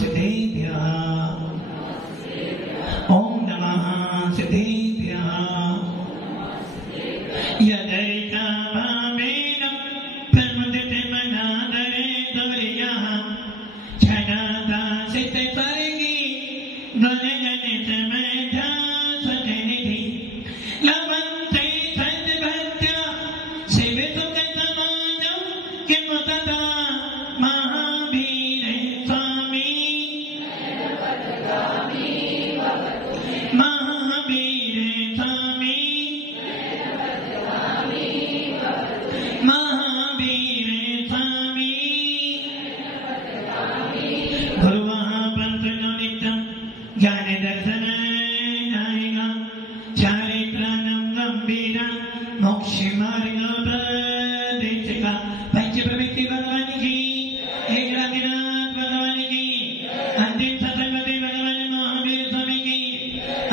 सिद्धेभ्यः ओम नमः सिद्धेभ्यः यदैका भावेन प्रमुदिते मनादरे दौर्यः छदाता सिद्धे स्वर्गी गणगणित मेधा सजनिधि लवन्ते सद्भक्त्या सेवितुकतमानं किं तदा महावीर स्वामी महावीर स्वामी महावीर स्वामी गुरुवः पंथनो नित्यं ज्ञान दर्शन नायिका चारित्रानं गंभीरा मोक्ष मार्ग प्रदेशिका पंच प्रवृत्ति भगवान की एकनाथ भगवान की अंतिम सतगति भगवान महावीर स्वामी की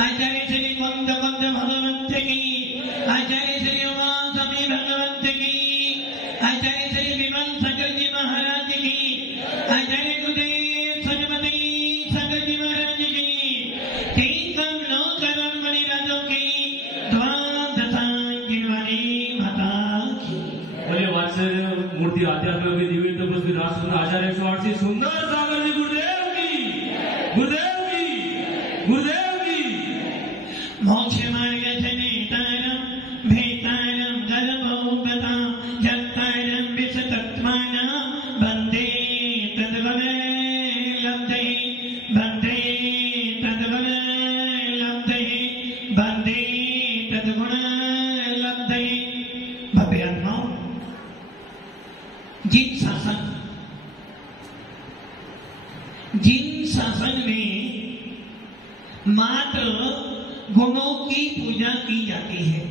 आचार्य श्री कुंद भगवंत की आचार्य श्री उमा स्वामी भगवंत की आचार्य श्री विमल सागर जी महाराज की आचार्य गुरुदेव सरस्वती सागर जी महाराज की तीन लोकरम बनी राजों की द्वादशांगिनी माता की बोले वात्सल्य मूर्ति आध्यात्म के दिव्य तपस्वी राष्ट्र आचार्य 108 सुंदर सागर जी गुरुदेव की गुरुदेव की गुरुदेव की मोक्ष मार्ग जनेतारं भेतारं गर्भोगतां जगतारं विशतत्माना वन्दे तद्वलब्धे वन्दे तद्वलब्धे वन्दे तद्गुणलब्धे भव्यात्माओं जिन शासन में मात्र गुणों की पूजा की जाती है,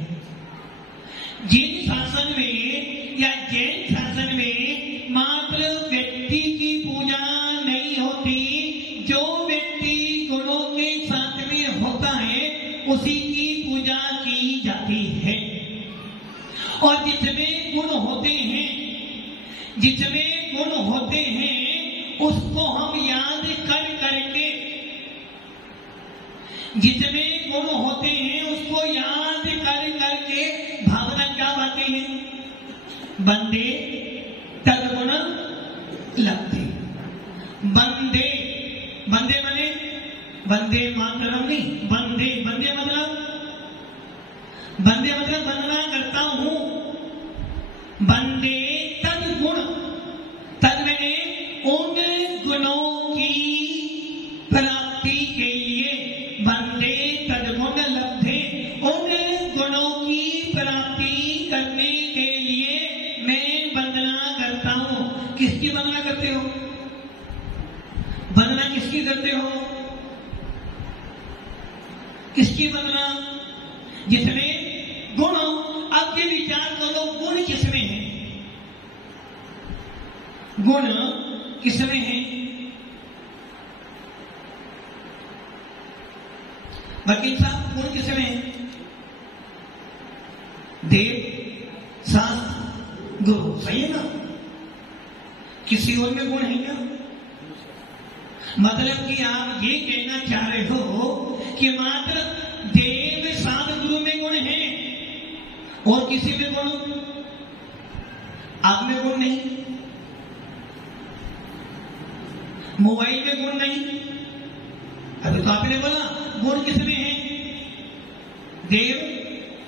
जिन शासन में या जैन शासन में मात्र व्यक्ति की पूजा नहीं होती, जो व्यक्ति गुणों के साथ में होता है उसी की पूजा की जाती है। और जिसमें गुण होते हैं, जिसमें गुण होते हैं उसको हम याद कर करके, जितने गुण होते हैं उसको याद कर करके भावना क्या बातें हैं? बंदे तदगुण लब्धे। बंदे बंदे बने बंदे मातरम नहीं, बंदे बंदे मतलब वंदना करता हूं। बंदे तदगुण, तद मैंने उन गुणों की प्राप्ति के लिए, बंदे तदगुण लब्धे, उन गुणों की प्राप्ति करने के लिए मैं वंदना करता हूं। किसकी वंदना करते हो? वंदना किसकी करते हो? किसकी वंदना? जिसमें गुण। अब ये विचार करो, गुण किसमें है? गुण किसमें है? वकील साहब, गुण किसमें है? देव, शास्त्र, गुरु, सही है ना? किसी और में गुण है क्या? मतलब कि आप ये कहना चाह रहे हो कि मात्र देव, शास्त्र, गुरु में गुण है और किसी में गुण, आप में गुण नहीं, मोबाइल में गुण नहीं। अभी तो आपने बोला गुण किसमें है? देव,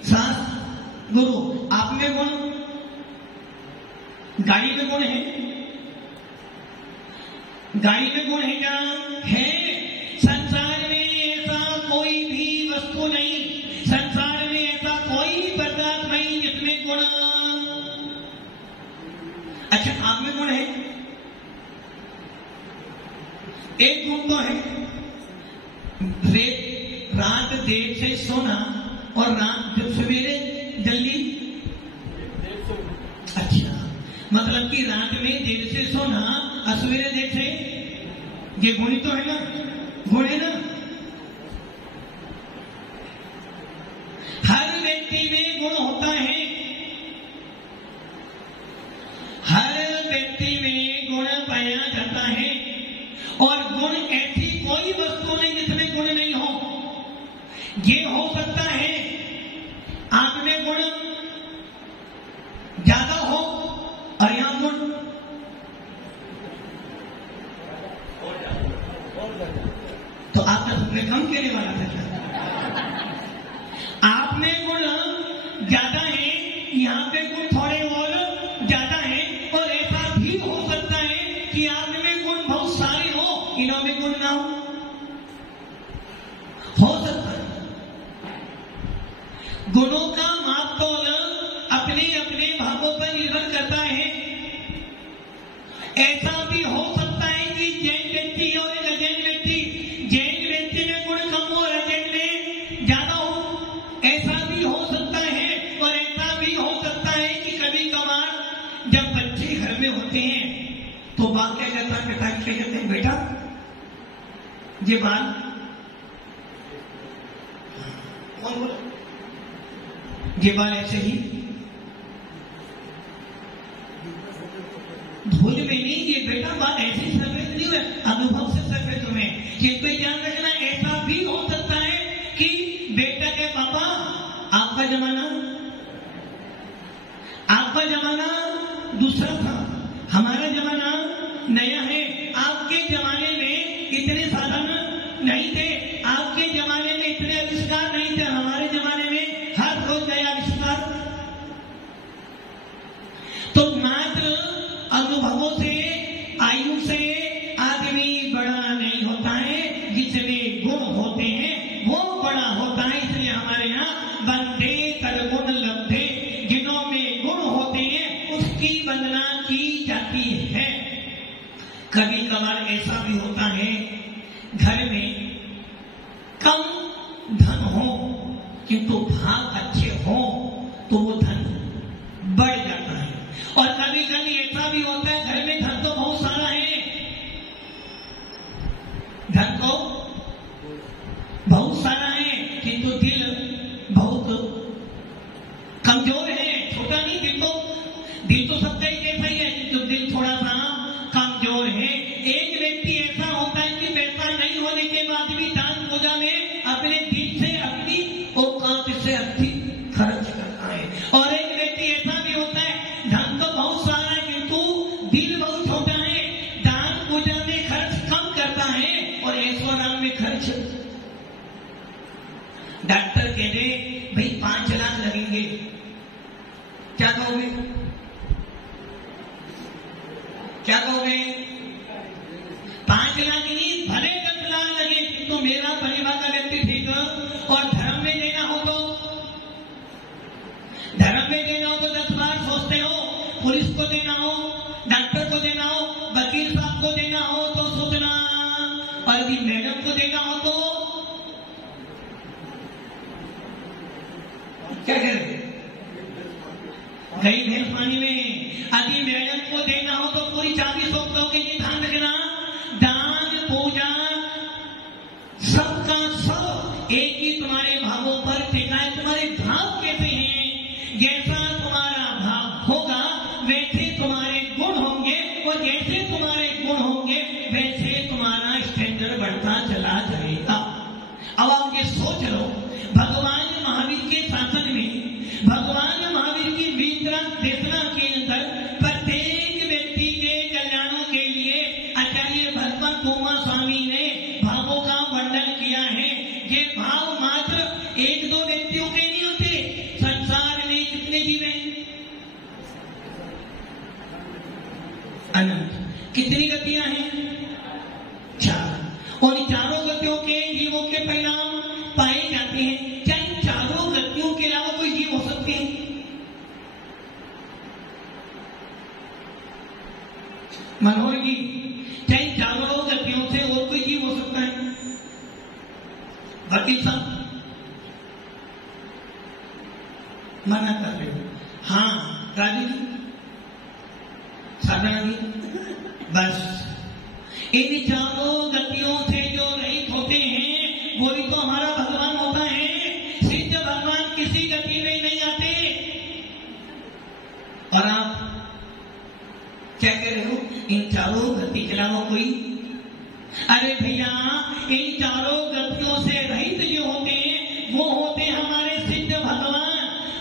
शास्त्र, गुरु। आप में गुण, गाड़ी में गुण है, गाड़ी में गुण है क्या? है। संसार में ऐसा कोई भी वस्तु नहीं, संसार में ऐसा कोई पदार्थ नहीं जिसमें गुण। अच्छा, आप में गुण है? एक गुण तो है, रात देर से सोना और रात सवेरे जल्दी। अच्छा, मतलब कि रात में देर से सोना और सवेरे देर से, ये गुण तो है ना? गुण है ना? हर व्यक्ति में गुण होता है, हर व्यक्ति में गुण पाया जाता है। और गुण ऐसी कोई वस्तु नहीं जिसमें गुण नहीं हो। ये हो सकता है आप में गुण ज्यादा हो और यहां गुण तो आपका तुमने कम कहने वाला था। आप में गुण ज्यादा है, यहाँ पे गुण थोड़े और ज्यादा है। और ऐसा भी हो सकता है कि आप में गुण बहुत सारे हो, इन्हों में गुण ना हो सकता है। गुणों का मापतोल अपने अपने भावों पर निर्भर करता है। ऐसा भी हो सकता है कि जैन व्यक्ति और एक अजैन व्यक्ति, जैन व्यक्ति में गुण कम हो और अजैन में ज्यादा हो। ऐसा भी हो सकता है। और ऐसा भी हो सकता है कि कभी कभार जब बच्चे घर में होते हैं तो बाप क्या कहता है, पिता क्या कहते हैं, बेटा ये बाल कौन बोला, ये बाल ऐसे ही धूल में नहीं, ये बेटा बात ऐसे ही सफेद नहीं हुए, अनुभव से सफेद हुए। ये पे ध्यान रखना। ऐसा भी हो सकता है कि बेटा के पापा आपका जमाना दूसरा था, हमारा जमाना नया है। आपके जमाने में इतने साधन नहीं थे, आपके जमाने में इतने आविष्कार नहीं थे, हमारे जमाने में हर रोज नया आविष्कार। तो मात्र अनुभवों से, आयु से आदमी बड़ा नहीं होता है। जिसमें गुण होते हैं वो बड़ा होता है। इसलिए हमारे यहाँ वंदे तद्गुण लब्धे, जिनों में गुण होते हैं उसकी वंदना की जाती है। कभी कभार ऐसा भी होता है घर में कम धन हो किंतु भाव अच्छे हो तो वो धन बढ़ जाता है। और कभी कभी ऐसा भी होता है घर में धन तो बहुत सारा है, धन तो बहुत सारा है किंतु दिल बहुत कमजोर है। छोटा नहीं, दिल तो सबका ही जैसा ही है किंतु दिल थोड़ा सा कमजोर है। एक व्यक्ति ऐसा होता है कि पैसा नहीं होने के बाद भी दान पूजा में अपने दिल से, अपनी औकात से अधिक खर्च करता है। और एक व्यक्ति ऐसा भी होता है धन तो बहुत सारा है किंतु दिल बहुत छोटा है, दान पूजा में खर्च कम करता है और ऐश्वर्य में खर्च। डॉक्टर कह दे भाई 5 लाख लगेंगे, क्या कहोगे, क्या कहोगे? 5 लाख नहीं, भले 10 लाख लगे किंतु मेरा परिवार का व्यक्ति ठीक और धर्म में देना हो तो, धर्म में देना हो तो 10 बार सोचते हो। पुलिस को देना हो, डॉक्टर को देना हो, वकील साहब को देना हो तो सोचना, और यदि मैडम को देना हो तो क्या करेंगे? गई भैंस पानी में। यदि मैडम को देना हो तो पूरी चाबी सौंप दोगे। ये ध्यान रखना, दान पूजा सबका सब एक ही तुम्हारे भावों पर टिका है। तुम्हारे भाव कैसे हैं, जैसा तुम्हारा भाव होगा वैसे तुम्हारे गुण होंगे, और जैसे तुम्हारे गुण होंगे वैसे तुम्हारा स्टैंडर्ड बढ़ता चला जाएगा। अब आप ये सोच लो, भगवान महावीर के शासन में, भगवान महावीर की वीतरा देशना के अंदर प्रत्येक व्यक्ति के कल्याणों के लिए आचार्य भगवान कुमार स्वामी ने भावों का वर्णन किया है। ये भाव मात्र 1-2 व्यक्तियों के नहीं होते। संसार में कितने जीव हैं? अनंत। कितनी गतियां हैं? 4। और इन चारों गतियों के जीवों के परिणाम पाए जाते हैं। क्या इन चारों गतियों के अलावा कोई जीव हो सकते हैं? मनोहर जी, क्या इन चारों गतियों से और कोई जीव हो सकता है? वकील साहब मना कर रहे हो? हाँ राजू जी, साधना जी, बस इन चारों गतियों से जो रहित होते हैं वही तो हमारा भगवान होता है। सिद्ध भगवान किसी गति में नहीं आते। और आप क्या कह रहे हो? इन चारों गति के अलावा कोई अरे भैया, इन चारों गतियों से रहित जो होते हैं वो होते हमारे सिद्ध भगवान।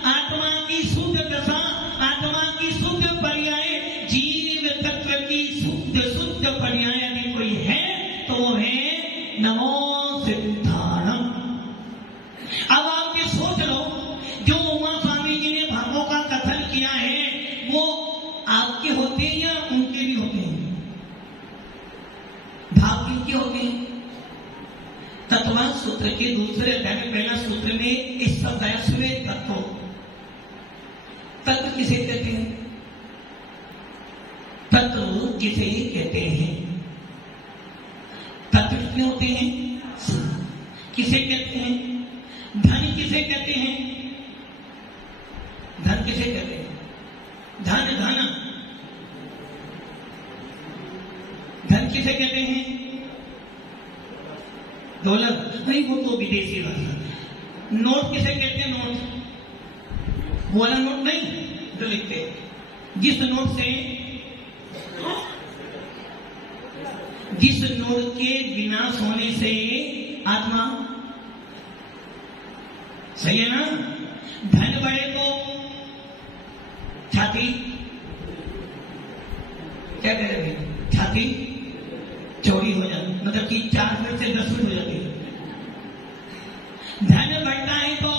आत्मा की शुद्ध दशा, आत्मा की शुद्ध पर्याय, जीव तत्व की शुद्ध पर्याय यदि कोई है तो वो है नमो सिद्धाणम। अब आप ये सोच लो, जो उमा स्वामी जी ने भावों का कथन किया है वो आपके होते हैं या उनके भी होते हैं? भाव किनके होते हैं? तत्वांश सूत्र के दूसरे अध्याय में पहला सूत्र में इस शब्द आया श्वेत तत्व। तत्व किसे कहते हैं? तत्व किसे कहते हैं? तत्व कितने होते हैं? किसे कहते हैं? धन किसे कहते हैं? धन किसे कहते हैं? धन किसे कहते हैं? दौलत नहीं, वो तो विदेशी भाषा। नोट किसे कहते हैं? नोट वाला नोट नहीं जो लिखते, जिस नोट के विनाश होने से आत्मा, सही है ना? धन बढ़े तो छाती, क्या कह रहे हैं? छाती चौड़ी हो जाती, मतलब कि 4 फीट से 10 फीट हो जाती है। धन बढ़ता है तो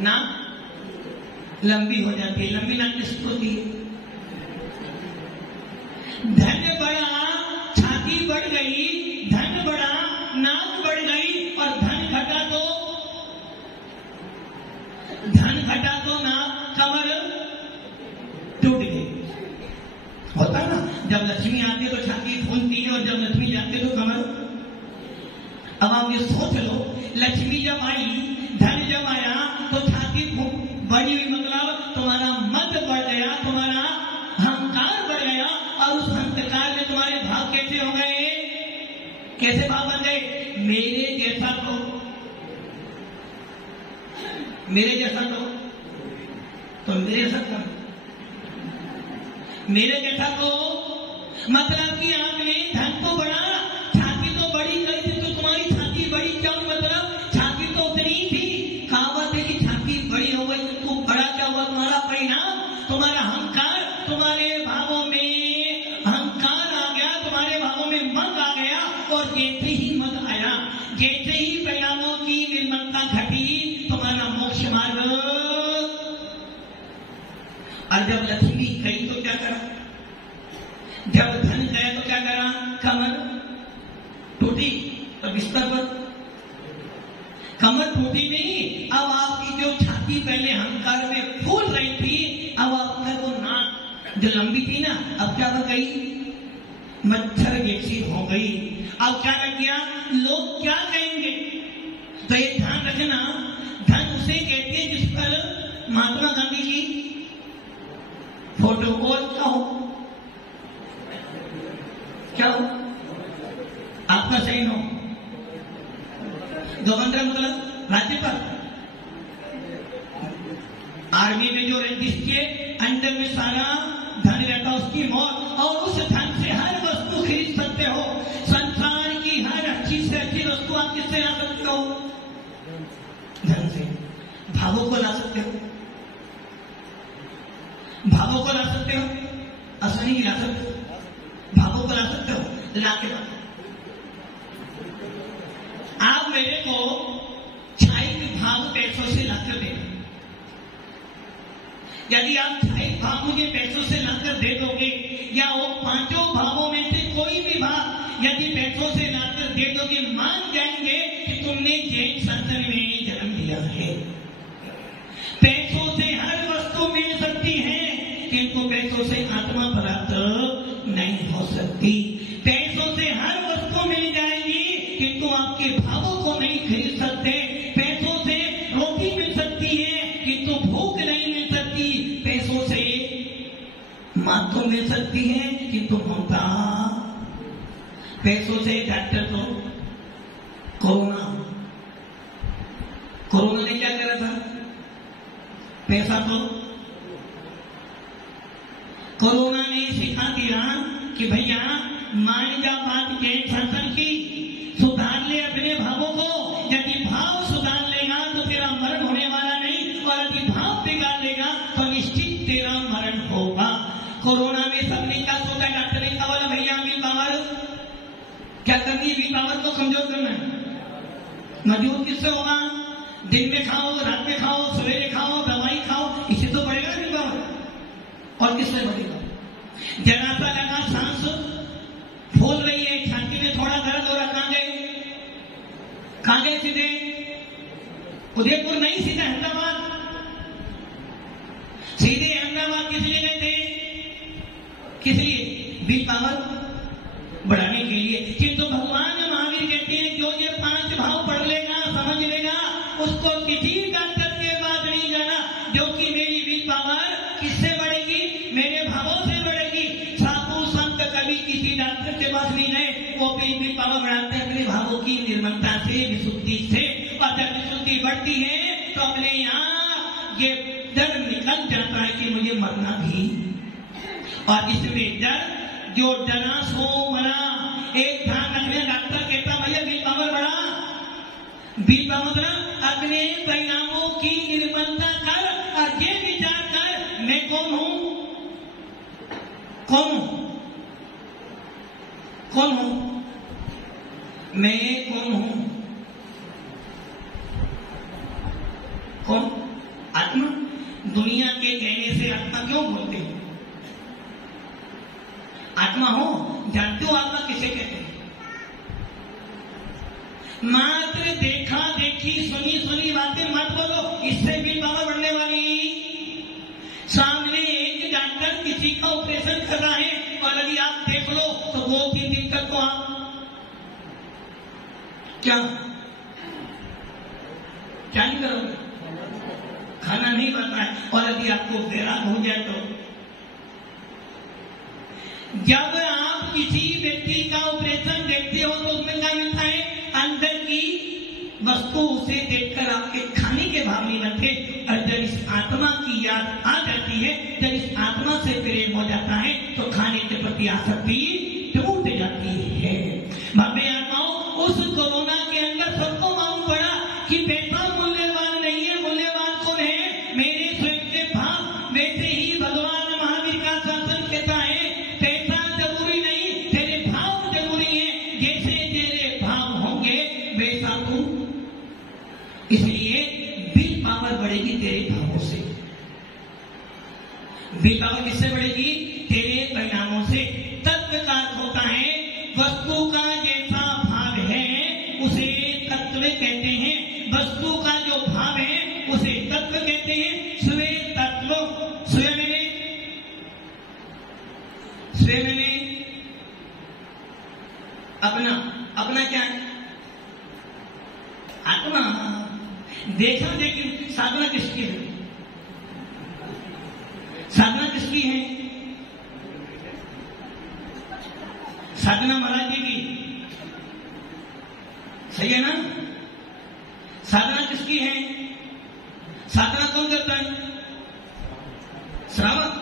नाक लंबी हो जाती है। लंबी नाक किसकी होती है? धन बढ़ा, छाती बढ़ गई, धन बढ़ा, नाक बढ़ गई, और धन घटा तो नाक, कमर टूट गई। होता है ना, जब लक्ष्मी आती है तो छाती फूलती है, और जब लक्ष्मी जाती है तो कमर। अब आप ये सोच लो, लक्ष्मी जब आई, धन जब आया तो छाती बढ़ी हुई, मतलब तुम्हारा मद बढ़ गया, तुम्हारा अहंकार बढ़ गया, और उस अहंकार में तुम्हारे भाव कैसे हो गए? कैसे भाव बन गए? मेरे जैसा तो मतलब कि आपने धन तो बढ़ा, छाती तो बड़ी गई थी, तो तुम्हारी छाती बड़ी, क्या मतलब छाती तो उतनी ही थी। कहावत है कि छाती बड़ी हो गई तो बड़ा क्या हुआ? तुम्हारा परिणाम, तुम्हारा अहंकार, तुम्हारे भावों में अहंकार आ गया, तुम्हारे भावों में मद आ गया, और जैसे ही मद आया, जैसे ही परिणामों की निर्मलता घटी, तुम्हारा मोक्ष मार्ग। और जब लक्ष्मी गई तो क्या करा? जब धन गया तो क्या करा? कमर टूटी, और बिस्तर पर कमर टूटी नहीं। अब आपकी जो छाती पहले अहंकार में फूल रही थी, अब आपका वो नाक जो लंबी थी ना, अब क्या हो गई? मच्छर जैसी हो गई। अब क्या रह गया? लोग क्या कहेंगे? तो ये ध्यान रखना, धन उसे कहते हैं जिस पर महात्मा गांधी की फोटो हो। क्या हो? आपका सही हो। गवर्नर मतलब राज्यपाल, आर्मी में जो रजिस्ट के अंडर में सारा धन रहता, उसकी मौत, और उस धन से हर वस्तु खरीद सकते हो। संसार की हर अच्छी से अच्छी वस्तु आप किससे ला सकते हो? धन से। भावों को ला सकते हो, भावों को ला सकते हो, असली ला सकते हो, भावों को ला सकते हो। लाके बाद आप मेरे को क्षायिक भाव पैसों से लाकर देना। यदि आप क्षायिक भाव मुझे पैसों से लाकर दे दोगे, या वो 5 भावों में से कोई भी भाव यदि पैसों से लाकर दे दोगे, मान जाएंगे कि तुमने जैन संतन में जन्म लिया है। पैसों से हर वस्तु मिल सकती है, किंतु पैसों से आत्मा प्राप्त नहीं हो सकती। पैसों से हर वस्तु मिल जाएगी, किंतु आपके भावों को नहीं खरीद सकते। पैसों से रोटी मिल सकती है, किंतु भूख नहीं मिल सकती। पैसों से मात तो मिल सकती है, किंतु ममता। पैसों से डॉक्टर तो कोरोना ने क्या करा था? पैसा तो कोरोना ने सिखा दिया कि भैया मान जा बात जैन शासन की, सुधार ले अपने भावों को। यदि भाव सुधार लेगा तो तेरा मरण होने वाला नहीं, और यदि भाव बिगाड़ लेगा तो निश्चित तेरा मरण होगा। कोरोना में सबने क्या सोचा? डॉक्टर ने कहा भैया विल पावर क्या करनी है? विल पावर को कमजोर करना है। मजबूत किससे होगा? दिन में खाओ, रात में खाओ, सवेरे खाओ, दवाई खाओ, इससे तो बढ़ेगा विल पावर। और किससे बढ़ेगा? जरा सा लगा सांस फूल रही है, छाती में थोड़ा दर्द हो रहा, कहां गए सीधे? उदयपुर नहीं, सीधे अहमदाबाद। सीधे अहमदाबाद किस लिए गए थे? किस लिए? विल पावर बढ़ाने के लिए। किंतु भगवान महावीर कहते हैं जो ये 5 भाव पढ़ लेगा, समझ लेगा, उसको किसी डॉक्टर के पास नहीं जाना, जो कि मेरी विल पावर किससे बढ़ेगी? मेरे भावों से बढ़ेगी। साधु संत कभी किसी डॉक्टर के पास नहीं गए, वो भी विल पावर बढ़ाते हैं अपने भावों की निर्मलता से, विशुद्धि से। और जब विशुद्धि बढ़ती है तो अपने यहाँ ये डर निकल जाता है कि मुझे मरना भी। और इसमें डर जो डरा सो मरा। एक ध्यान रखने, डॉक्टर कहता भैया विल पावर बढ़ा, विल पावर अपने परिणामों की निर्मलता कर और ये विचार कर मैं कौन हूं, कौन हूं, कौन हूं, मैं कौन हूं? कौन? आत्मा। दुनिया के कहने से आत्मा क्यों बोलते हैं? आत्मा हो, जानते हो आत्मा किसे कहते हैं? मात्र देखा देखी सुनी सुनी बातें मत बोलो, इससे भी पावर बढ़ने वाली। सामने एक डॉक्टर किसी का ऑपरेशन कर रहा है और यदि आप देख लो तो 2-3 दिन तक तो आप क्या नहीं करोगे? खाना नहीं बनता है। और यदि आपको वैराग हो जाए तो जब आप किसी व्यक्ति का ऑपरेशन देखते हो तो उसमें क्या मिलता है? अंदर की वस्तु उसे देखकर आपके खाने के भाव नहीं बनते। और जब इस आत्मा की याद आ जाती है, जब इस आत्मा से प्रेम हो जाता है तो खाने के प्रति आसक्ति टूट जाती है। भव्य आत्माओं, उस कोरोना के अंदर सबको मालूम पड़ा कि पैसा मूल्यवान नहीं है, मूल्यवान कौन है? मेरे स्वयं के भाव। वैसे ही भगवान महावीर का शासन कहता है इसलिए विल पावर बढ़ेगी तेरे भावों से। विल पावर किससे बढ़ेगी? तेरे परिणामों से। तत्व का अर्थ होता है वस्तु का जैसा भाव है उसे तत्व कहते हैं। वस्तु का जो भाव है उसे तत्व कहते हैं। स्वयं तत्व, स्वयं मैंने अपना, अपना क्या है? आत्मा। देखा लेकिन साधना किसकी है? साधना किसकी है? साधना महाराज जी की। सही है ना? साधना किसकी है? साधना कौन करता है? श्रावक।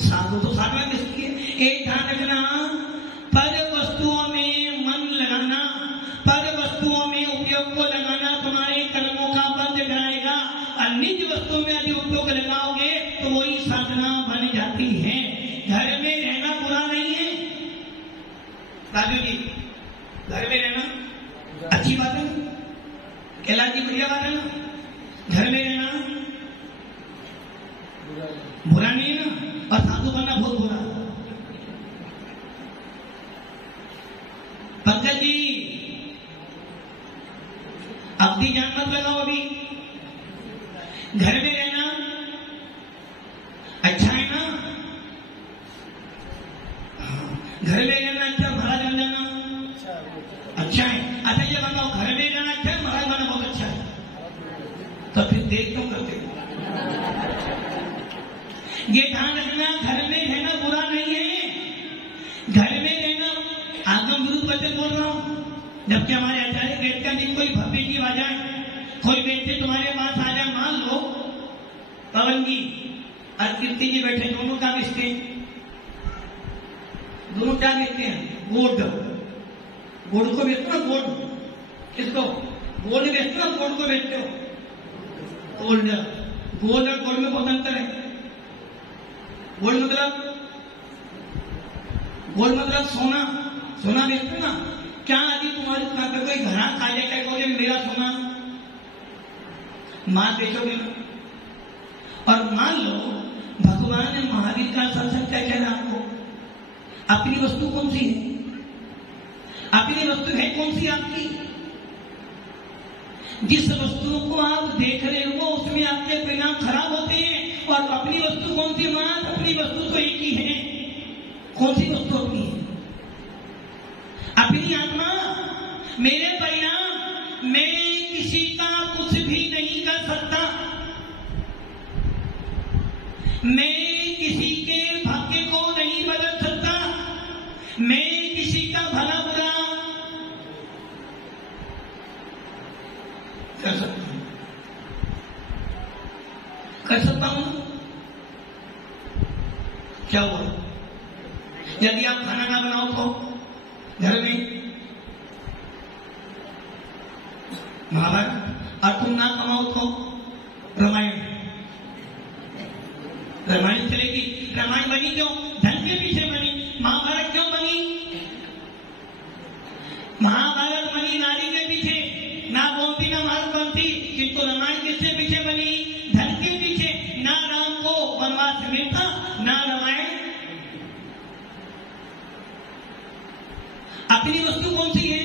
साधु तो साधना किसकी है? एक ध्यान रखना, पर वस्तुओं में मन लगाना, पर वस्तुओं में उपयोग को लगाना तुम्हारे कर्मों का बंद कराएगा। और निज वस्तु में यदि उपयोग लगाओगे तो वही साधना बन जाती है। घर में रहना बुरा नहीं है राजू जी, घर में रहना अच्छी बात है, कैलाश जी बढ़िया बात है ना। घर में रहना बुरा नहीं है ना, और साधु बनना बहुत बुरा। पंकज जी अपनी जान मत लगाओ। अभी घर में रहना अच्छा है ना? घर में रहना अच्छा, महाराज बन जाना अच्छा है। अच्छा ये बताओ, घर में रहना अच्छा है, महाराज बनना बहुत अच्छा है, तो फिर देख क्यों करते? ये ध्यान रखना, घर में रहना बुरा नहीं है। घर में रहना, आगम विरुद्ध वचन बोल रहा हूं। जबकि हमारे आचार्य कहते हैं कोई भव्य जी आ जाए, कोई व्यक्ति तुम्हारे पास आ जाए, मान लो पवन जी और कीर्ति जी बैठे, दोनों का भी स्टेज क्या बेचते हैं? गोल्ड। गोल्ड को बेचते हो? गोल्ड किसको? गोल्ड बेचते हो? गोल्ड को बेचते हो? गोल्ड। गोल्ड और गोल्ड में बहुत अंतर है। गोल्ड मतलब सोना। सोना बेचते ना। क्या यदि तुम्हारी दुकान पर कोई घरा खा जाए, क्या कहोगे मेरा सोना? माल बेचोगे ना। और मान लो भगवान महावीर का सत्संग क्या कह रहा है आपको? अपनी वस्तु कौन सी है? अपनी वस्तु है कौन सी आपकी? जिस वस्तु को आप देख रहे हो उसमें आपके परिणाम खराब होते हैं। और अपनी वस्तु कौन सी? मात अपनी वस्तु तो एक ही है। कौन सी वस्तु अपनी है? अपनी आत्मा। मेरे परिणाम मैं किसी का कुछ भी नहीं कर सकता। मैं किसी के भाग्य को नहीं बदल सकता। मैं किसी का भला बुरा कर सकता हूं। कर सकता हूं। क्या हुआ? यदि आप खाना ना बनाओ तो घर में महाभारत, और तुम ना कमाओ तो रामायण चलेगी। रामायण बनी क्यों? धन के पीछे बनी। महाभारत क्यों बनी? महाभारत बनी नारी के पीछे। ना बोलती ना भारत बनती। किंतु रामायण किसके पीछे बनी? धन के पीछे। ना राम को वनवास मिलता, ना रामायण। अपनी वस्तु कौन सी है?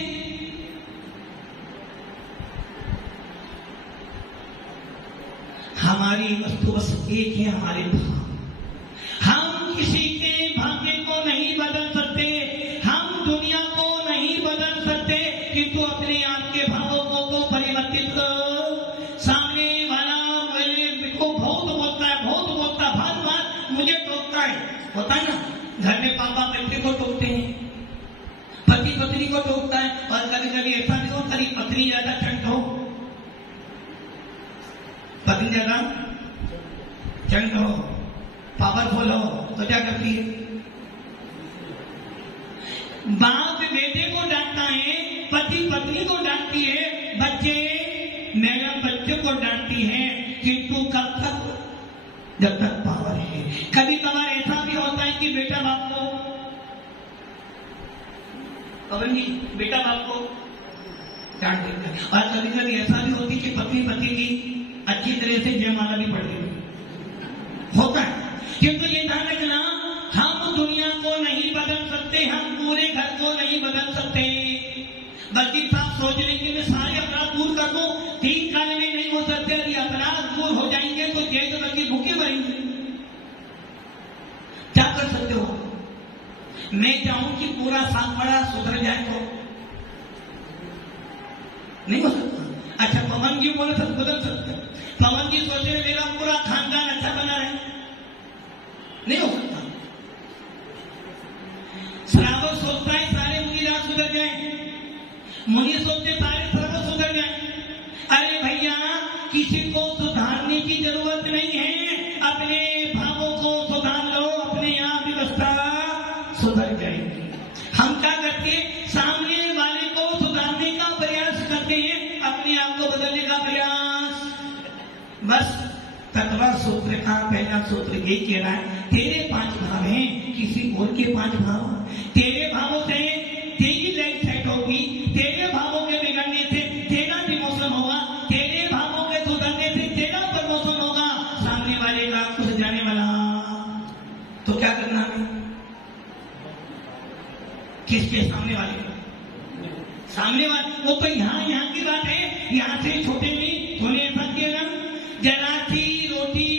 हमारी वस्तु बस एक है, हमारे भाव। हम किसी के भाग्य को नहीं बदल सकते। हम दुनिया को नहीं बदल सकते, किंतु अपने आप के भावों को तो परिवर्तित करो। सामने वाला मेरे को बहुत बोलता है, बात मुझे टोकता है। होता है ना, घर में पापा बच्चे को टोकते हैं, पति पत्नी को टोकता है। और कभी कभी ऐसा भी हो, कभी पत्नी ज्यादा चंट हो, पत्नी ज्यादा चंट हो, पावरफुल हो, तो क्या करती है? बाप बेटे को डांटता है, पति पत्नी को डांटती है, बच्चे मैडम बच्चे को डांटती है। किंतु कब तक? जब तक पावर है। कभी कभार ऐसा भी होता है कि बेटा बाप को, पवन जी, बेटा बाप को डांट देता है। और कभी कभी ऐसा भी होती कि पत्नी पति की अच्छी तरह से जयमाला भी पड़ गई। होता है। किंतु ये ध्यान रखना, हम दुनिया को नहीं बदल सकते, हम पूरे घर को नहीं बदल सकते। बल्कि सब सोच रहे कि मैं सारे अपराध दूर कर दूं, 3 साल में नहीं हो सकते। यदि अपराध दूर हो जाएंगे तो जेल भर के भूखे मरेंगे। क्या कर सकते हो? मैं चाहूं कि पूरा सामवाड़ा सुधर जाए तो नहीं हो सकता। अच्छा, पवन जी बोले सब बदल सकते। पवन जी सोचे मेरा पूरा खानदान अच्छा बना है, नहीं हो सकता। श्रावक सोचता है सारे मुनिराज सुधर जाए, मुनि सोचते सारे श्रावक सुधर जाए। अरे भैया, किसी को सुधारने की जरूरत नहीं है। अपने भावों को सुधार लो, अपने यहाँ व्यवस्था सुधर जाएगी। हम क्या करते हैं? सामने वाले को सुधारने का प्रयास करते हैं, अपने आप को बदलने का प्रयास। बस तत्वा सूत्र का पहला सूत्र ये कह रहा है, तेरे 5 भाव हैं, किसी और के 5 भाव। तेरे भावों से तेरी लाइफ सेट होगी, तेरे भावों के बिगड़ने से तेरा डिमोशन होगा, तेरे भावों के सुधरने से तेरा प्रमोशन होगा। सामने वाले का कुछ जाने वाला। तो क्या करना है? किसके सामने वाले? सामने वाले वो तो यहाँ की बात है। यहाँ से छोटे में तूने ऐसा किया ना, जरा सी रोटी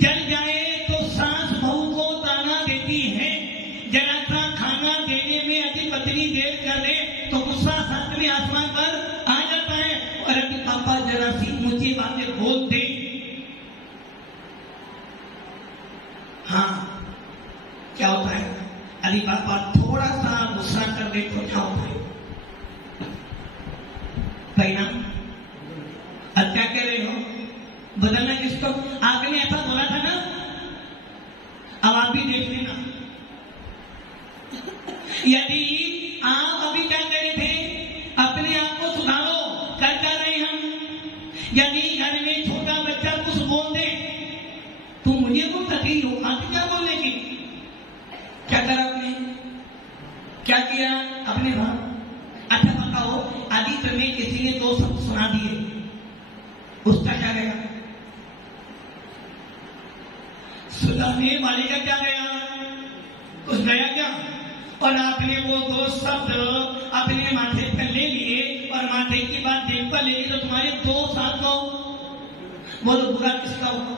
जल जाए तो सास बहू को ताना देती है। जरा सा खाना देने में यदि पत्नी देर कर दे तो गुस्सा सातवें आसमान पर आ जाता है। और यदि पापा जरा सी ऊंची बातें बोल दे, हाँ क्या होता है? यदि पापा थोड़ा सा गुस्सा कर दे तो क्या होता है? परिणाम। अब क्या कह रहे हो? बदलना किसको? आपने ऐसा बोला था ना, अब आप भी देख लेना। यदि आप अभी क्या कह रहे थे, अपने आप को सुधारो, कर क्या रहे हम। यदि घर में छोटा बच्चा कुछ बोल दे तो मुझे को तकलीफ हो, आप क्या बोलने की। क्या करा आपने, क्या किया अपने भाव। अच्छा बताओ, आदित्य में किसी ने 2 शब्द सुना दिए, उसका क्या गया, सुधारने वाले का क्या गया, कुछ गया क्या। और आपने वो 2 शब्द अपने माथे पर ले लिए और माथे की बात दिल पर ले ली, तो तुम्हारे 2 साथ को बोलो बुरा किसका होगा,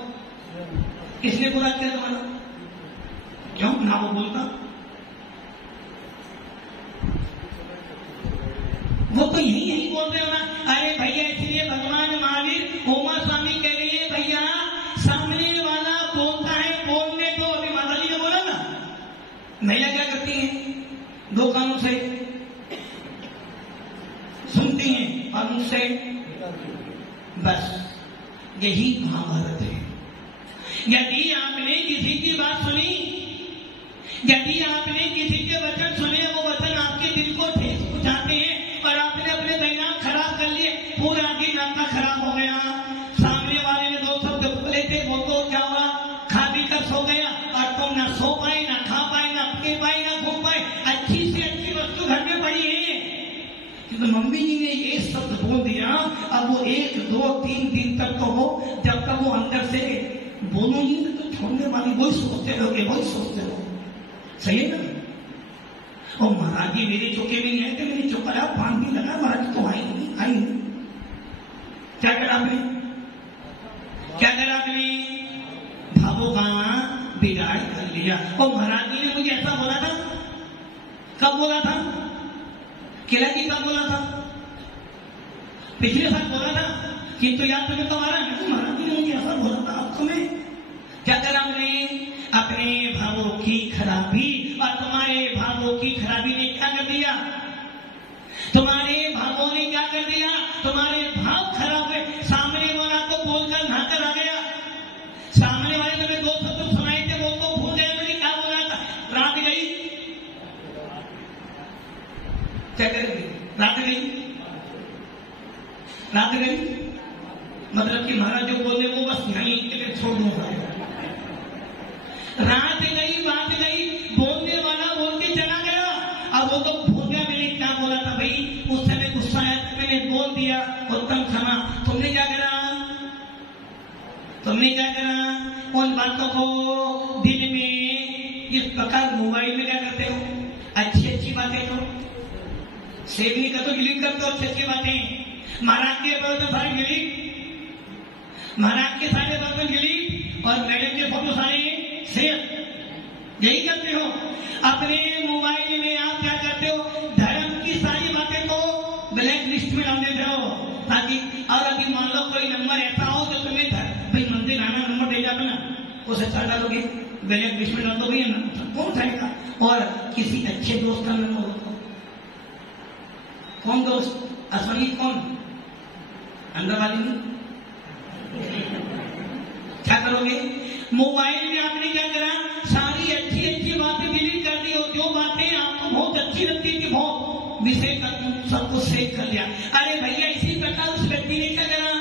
किसने बुरा किया तुम्हारा, क्यों ना वो बोलता। वो तो यही बोल रहे हो ना। अरे भैया, इसलिए भगवान महावीर उमा स्वामी कह रही है, भैया सामने वाला बोलता है, बोलने दो। अभी माता जी ने बोला ना, महिला क्या करती है, 2 कानों से सुनती हैं और मुझसे बस। यही महाभारत है। यदि आपने किसी की बात सुनी, यदि आपने किसी के वचन सुने, वो वचन आपके दिल को ठेस पहुंचाते हैं और आपने अपने परिणाम खराब कर लिए, पूरा दिन आपका खराब हो गया। सामने वाले ने 2 शब्द बोले थे, वो तो क्या हुआ, खा पी कर सो गया और तुम ना सो पाए, ना खा पाए, ना पी पाए, ना घूम पाए। अच्छी से अच्छी वस्तु घर में पड़ी है, तो मम्मी जी ने ये शब्द बोल दिया। अब वो 1, 2, 3 दिन तक तो हो, जब तक वो अंदर से बोलूंगी तो छोड़ने वाली वही सोचते रहोगे, वही सोचते रहो, सही है ना। और महाराज जी मेरे चौके में नहीं आए थे, मैंने चौका बांध भी लगा, महाराज तो आई नहीं। क्या करा आपने, क्या करा आपने, भावों का बिगाड़ कर लिया। और महाराज जी ने मुझे ऐसा बोला था, कब बोला था, केला जी कब बोला था, पिछले साल बोला था, किंतु याद तुम्हें कब आ रहा है, महाराज जी ने मुझे ऐसा बोला था। अब तुम्हें क्या करा आपने, अपने भावों की खराबी, और तुम्हारे भावों की खराबी ने क्या कर दिया, तुम्हारे भावों ने क्या कर दिया, तुम्हारे भाव खराब हुए। सामने वाला को बोलकर नहाकर आ गया, सामने वाले ने 2 शब्द सुनाए थे, वो तो भूल गए मैंने क्या बोला था। रात गई, क्या करेंगे, रात गई, रात गई मतलब कि महाराज जो बोले वो बस यहीं छोड़ दूंगा। रात गई, बात गई, बोलने वाला बोल के चला गया। अब वो तो भूल गया मैंने क्या बोला था। भाई उस समय गुस्सा आया, मैंने बोल दिया, उत्तम क्षमा। तुमने क्या करा, तुमने क्या करा, उन बातों को दिल में इस प्रकार मोबाइल में क्या करते हो, अच्छी अच्छी बातें तो सेव नहीं करते, डिलीट करते हो अच्छी अच्छी बातें। महाराज के बर्तन सारे डिलीट, महाराज के सारे बर्तन डिलीट और मैडम के फोटो सारे सेव, यही करते हो। अपने मोबाइल में आप क्या करते हो, धर्म की सारी बातें को ब्लैक लिस्ट में डाल देते हो, ताकि और अभी मान लो कोई नंबर ऐसा हो जो तुम्हें भाई मंदिर आना नंबर दे जाता ना, उसे चल डालोगे ब्लैक लिस्ट में डाल दो, भैया कौन उठाएगा। और किसी अच्छे दोस्त का नंबर हो, कौन दोस्त, असली कौन, अंदर वाली नहीं। क्या करोगे, मोबाइल में आपने क्या करा, सारी अच्छी अच्छी बातें डिलीट कर दी, और जो बातें आपको बहुत अच्छी लगती थी, बहुत विषय सबको सेव कर लिया। अरे भैया इसी प्रकार उस व्यक्ति ने क्या करा,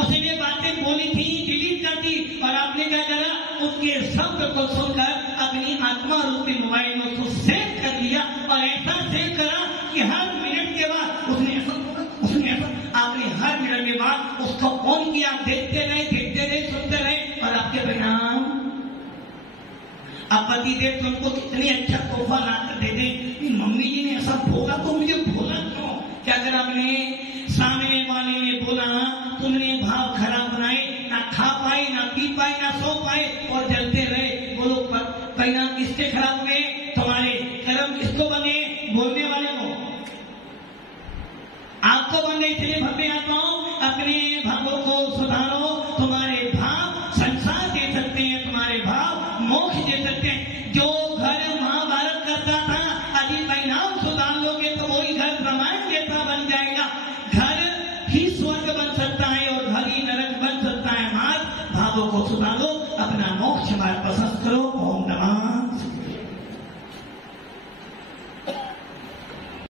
उसने बातें बोली थी डिलीट कर दी, और आपने क्या करा, उसके शब्द को सुनकर अपनी आत्मा रूपी मोबाइल में उसको सेव कर लिया। और ऐसा सेव करा कि हर मिनट के बाद उसने ऐसा, आपने हर मिनट के बाद उसको ऑन किया, देखते रहे, सुनते रहे, और आपके परिणाम, अब पति देव तुमको कितनी अच्छा तोहफा लाकर दे दे, मम्मी जी ने ऐसा बोला तो मुझे भोला क्यों। क्या करा आपने, सामने वाले ने बोला, तुमने भाव खराब बनाए, ना खा पाए, ना पी पाए, ना सो पाए, और जलते रहे। बोलो परिणाम किसके खराब हुए, तुम्हारे कर्म किसको बने, बोलने वाले को, आपको बने। इसलिए भव्य आत्माओं, अपने भावों को सुधारो। तुम्हारे भाव संसार दे सकते हैं, तुम्हारे भाव मोक्ष दे सकते हैं। जो घर महाभारत करता था, अभी परिणाम